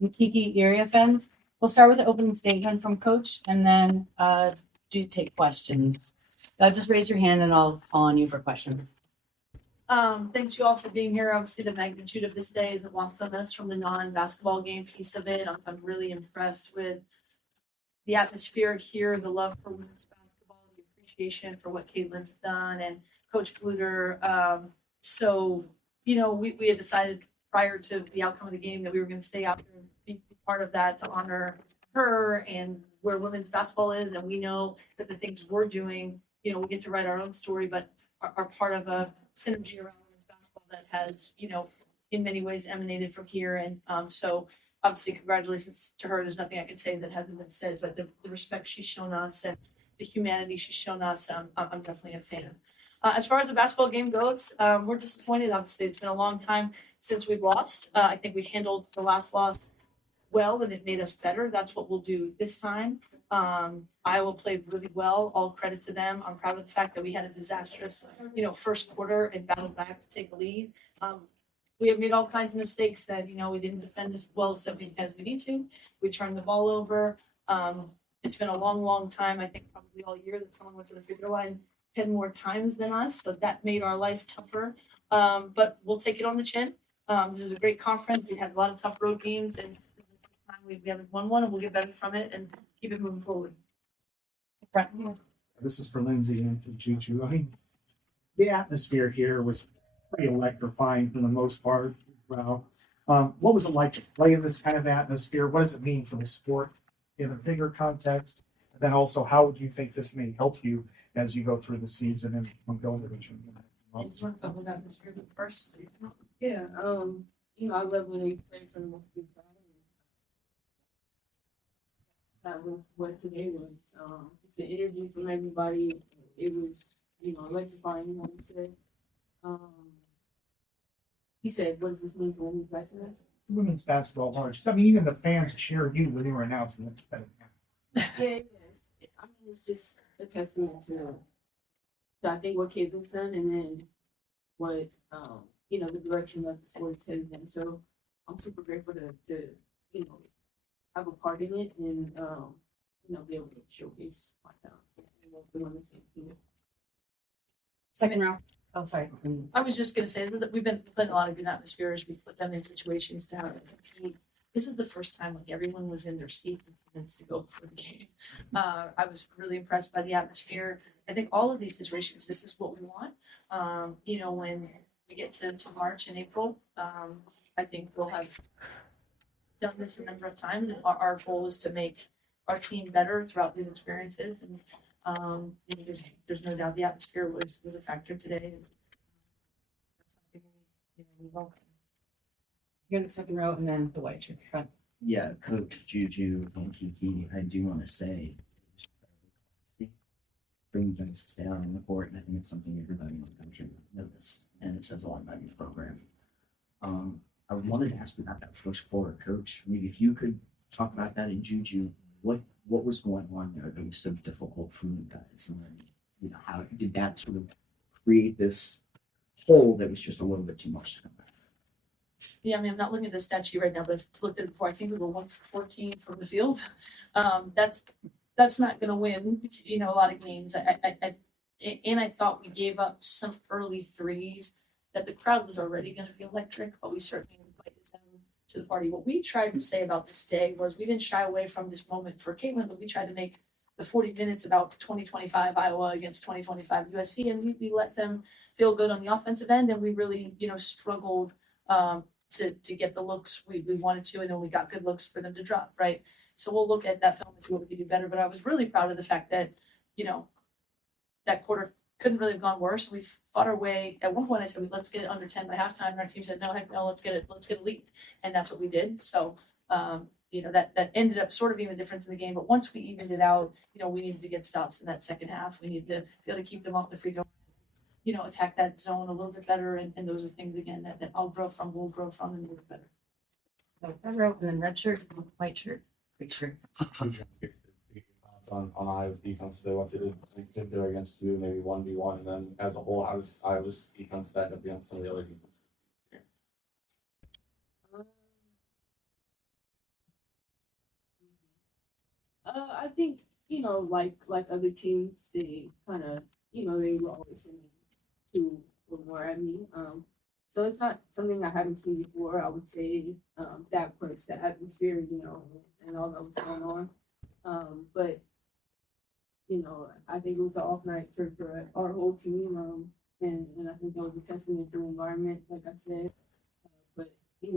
and Kiki area fans. We'll start with an opening statement from Coach, and then do take questions. Just raise your hand, and I'll call on you for questions. Thanks you all for being here. Obviously, the magnitude of this day is a lot of us from the non-basketball game piece of it. I'm really impressed with the atmosphere here, the love for women's basketball, the appreciation for what Caitlin's done, and Coach Bluter. So, we had decided prior to the outcome of the game that we were going to stay out there and be part of that to honor her and where women's basketball is. And we know that the things we're doing, we get to write our own story, but are part of a synergy around women's basketball that has, in many ways emanated from here. And so obviously congratulations to her. There's nothing I can say that hasn't been said, but the respect she's shown us and the humanity she's shown us, I'm definitely a fan. As far as the basketball game goes, we're disappointed. Obviously, it's been a long time since we've lost. I think we handled the last loss well, and it made us better. That's what we'll do this time. Iowa played really well. All credit to them. I'm proud of the fact that we had a disastrous, first quarter and battled back to take the lead. We have made all kinds of mistakes that, we didn't defend as well as we need to. We turned the ball over. It's been a long, long time. I think probably all year that someone went to the free throw line 10 more times than us. So that made our life tougher. But we'll take it on the chin. This is a great conference. We had a lot of tough road games, and we haven't won one, and we'll get better from it and keep it moving forward. This is for Lindsay and for Juju. I mean, the atmosphere here was pretty electrifying for the most part. Well, what was it like to play in this kind of atmosphere? What does it mean for the sport in a bigger context? And then also, how do you think this may help you as you go through the season and go into the tournament? First, yeah, I love when they play for the most people. That was what today was. It's an interview from everybody. It was, electrifying, like you said. He said, what does this mean for women's basketball? Women's basketball hard. I mean, even the fans cheer you when you were announcing it. Yeah, it's just a testament to I think what Caitlin's done, and then what the direction that the sport is headed in. So I'm super grateful to have a part in it and be able to showcase my talents and work on the same team. Second round. Oh, sorry. I was just going to say that we've been playing a lot of good atmospheres. We put them in situations to have them compete. This is the first time everyone was in their seat to go before the game. I was really impressed by the atmosphere. I think all of these situations, this is what we want. When we get to March and April, I think we'll have done this a number of times. And our goal is to make our team better throughout these experiences. And there's no doubt the atmosphere was a factor today. We welcome. You're in the second row, and then the white shirt front. Yeah, Coach Juju and Kiki, I do want to say, bring things down on the court, and I think it's something everybody in the country notice, and it says a lot about your program. I wanted to ask you about that first quarter, Coach. Maybe if you could talk about that in Juju, what was going on there that was so difficult for you guys, and then, how did that sort of create this hole that was just a little bit too much to come back? Yeah, I mean, I'm not looking at the stat sheet right now, but I've looked at it before. I think we were 1 for 14 from the field. That's not going to win, a lot of games. I thought we gave up some early threes that the crowd was already going to be electric, but we certainly invited them to the party. What we tried to say about this day was we didn't shy away from this moment for Caitlin, but we tried to make the 40 minutes about 2025 Iowa against 2025 USC, and we let them feel good on the offensive end, and we really, struggled to get the looks we wanted to, and then we got good looks for them to drop, right? So we'll look at that film and see what we can do better. But I was really proud of the fact that, that quarter couldn't really have gone worse. We fought our way. At one point, I said, let's get it under 10 by halftime. And our team said, no, heck no, let's get a lead. And that's what we did. So, that ended up sort of being the difference in the game. But once we evened it out, we needed to get stops in that second half. We needed to be able to keep them off the free throw, attack that zone a little bit better. And those are things, again, that we'll grow from, and work better. Red row, and then red shirt, white shirt, big shirt. On Iowa's defense, they wanted to think they're against you, maybe 1v1, and then as a whole, Iowa's defense stacked up against some of the other defense. I think, like other teams, they kind of, they will always send me to look more at me. So it's not something I haven't seen before. I would say that puts the atmosphere, and all that was going on. But I think it was an off night for our whole team. And I think that was a testament to the environment, like I said. But we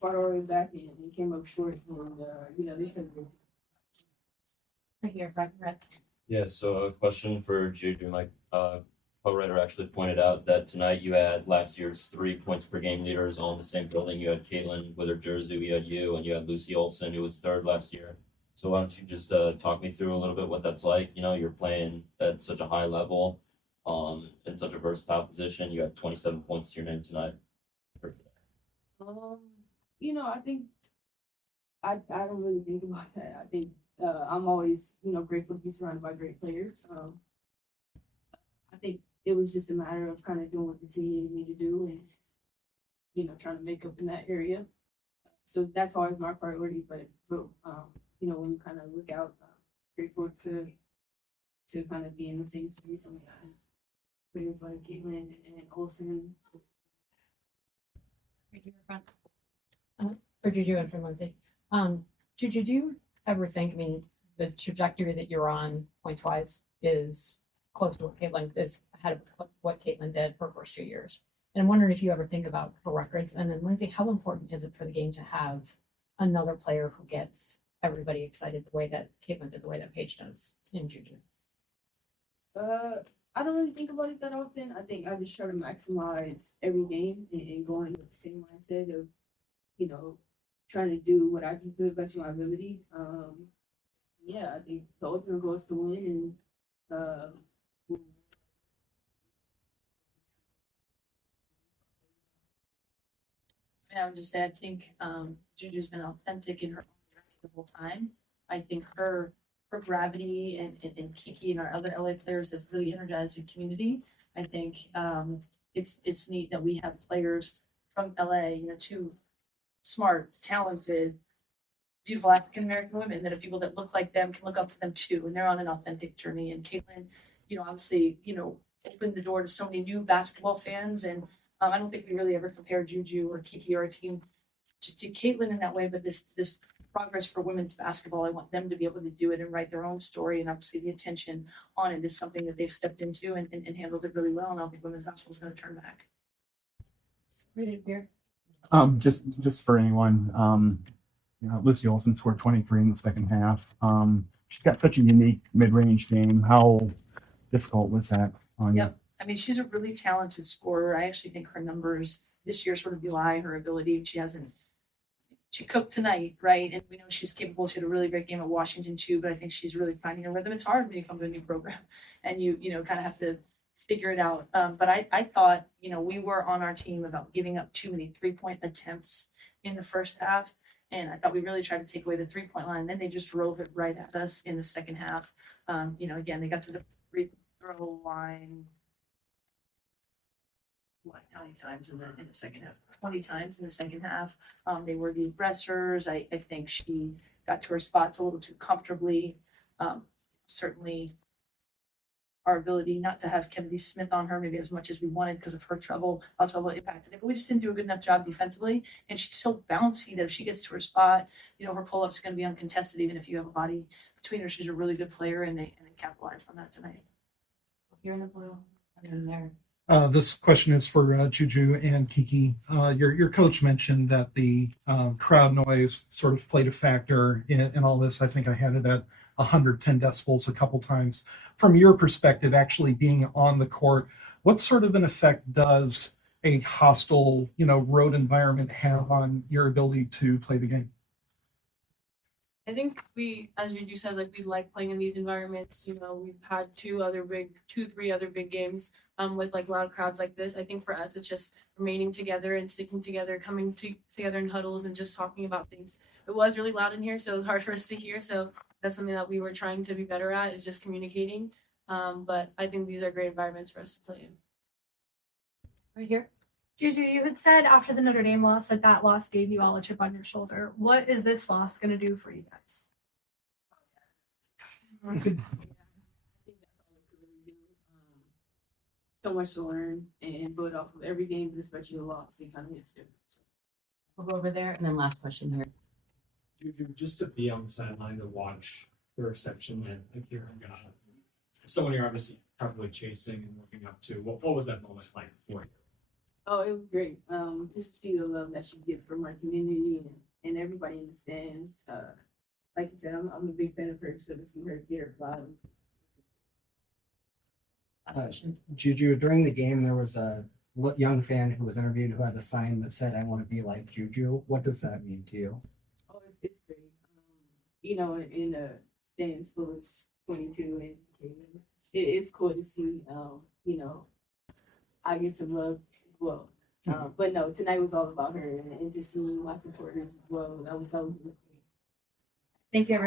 fought our way back and came up short, and they couldn't. Right here, right. Yeah, so a question for Juju. My co-writer actually pointed out that tonight you had last year's 3 points per game leaders all in the same building. You had Caitlin with her jersey, you had you, and you had Lucy Olson, who was third last year. So why don't you just talk me through a little bit what that's like? You're playing at such a high level, in such a versatile position. You had 27 points to your name tonight. I think I don't really think about that. I think I'm always grateful to be surrounded by great players. I think it was just a matter of kind of doing what the team needed me to do and trying to make up in that area. So that's always my priority. But when you kind of look out, grateful to kind of be in the same space with players like Caitlin and Olsen. For Juju and for Lindsay. Juju, do you ever think, I mean, the trajectory that you're on points wise is close to what Caitlin is ahead of what Caitlin did her first 2 years. And I'm wondering if you ever think about her records. And then Lindsay, how important is it for the game to have another player who gets everybody excited the way that Caitlin did, the way that Paige does in Juju? I don't really think about it that often. I think I just try to maximize every game and going with the same mindset of, trying to do what I can do the best of my ability. I think the ultimate goal is to win, and And I would just say, I think Juju's been authentic in her own journey the whole time. I think her gravity and Kiki and our other LA players have really energized the community. I think it's neat that we have players from LA, two smart, talented, beautiful African American women that have people that look like them can look up to them too, and they're on an authentic journey. And Caitlin, obviously, opened the door to so many new basketball fans. And I don't think we really ever compared Juju or Kiki or our team to Caitlin in that way. But this progress for women's basketball, I want them to be able to do it and write their own story. And obviously, the attention on it is something that they've stepped into and handled it really well. And I don't think women's basketball is going to turn back. Right here. Just for anyone, Lucy Olson scored 23 in the second half. She's got such a unique mid-range game. How difficult was that on you? Yep. I mean, she's a really talented scorer. I actually think her numbers this year sort of belie her ability. She cooked tonight, right? And we know she's capable. She had a really great game at Washington too, but I think she's really finding her rhythm. It's hard when you come to a new program and you kind of have to figure it out. But I thought, we were on our team about giving up too many 3-point attempts in the first half. And I thought we really tried to take away the 3-point line. And then they just drove it right at us in the second half. Again, they got to the free throw line. How many times in the second half? 20 times in the second half. They were the aggressors. I think she got to her spots a little too comfortably. Certainly our ability not to have Kennedy Smith on her maybe as much as we wanted because of her trouble impacted it. But we just didn't do a good enough job defensively. And she's so bouncy that if she gets to her spot, her pull-up's going to be uncontested even if you have a body between her. She's a really good player, and they capitalized on that tonight. Here in the blue. And then there. This question is for Juju and Kiki. Your coach mentioned that the crowd noise sort of played a factor in all this. I think I had it at 110 decibels a couple times. From your perspective, actually being on the court, what sort of an effect does a hostile, road environment have on your ability to play the game? I think we, as Juju said, we like playing in these environments. We've had 3 other big games with loud crowds like this. I think for us, it's just remaining together and sticking together, coming together in huddles and just talking about things. It was really loud in here, so it was hard for us to hear. So that's something that we were trying to be better at, is just communicating. But I think these are great environments for us to play in. Right here. Juju, you had said after the Notre Dame loss that loss gave you all a chip on your shoulder. What is this loss going to do for you guys? I think that's all we could really do. So much to learn and build off of every game, especially a loss, it kind of hits different. We'll go over there, and then last question here. Juju, just to be on the sideline to watch the reception and like hearing someone you're obviously probably chasing and looking up to. What was that moment like for you? Oh, it was great. Just to see the love that she gets from our community and everybody in the stands. Like you said, I'm a big fan of her, so to see her here, Last question. Juju, during the game, there was a young fan who was interviewed who had a sign that said, "I want to be like Juju." What does that mean to you? Oh, it's great. You know, in the stands full of 22 and it's cool to see, you know, I get some love as well. But no, tonight was all about her and to see my supporters as well. That was Thank you, everyone.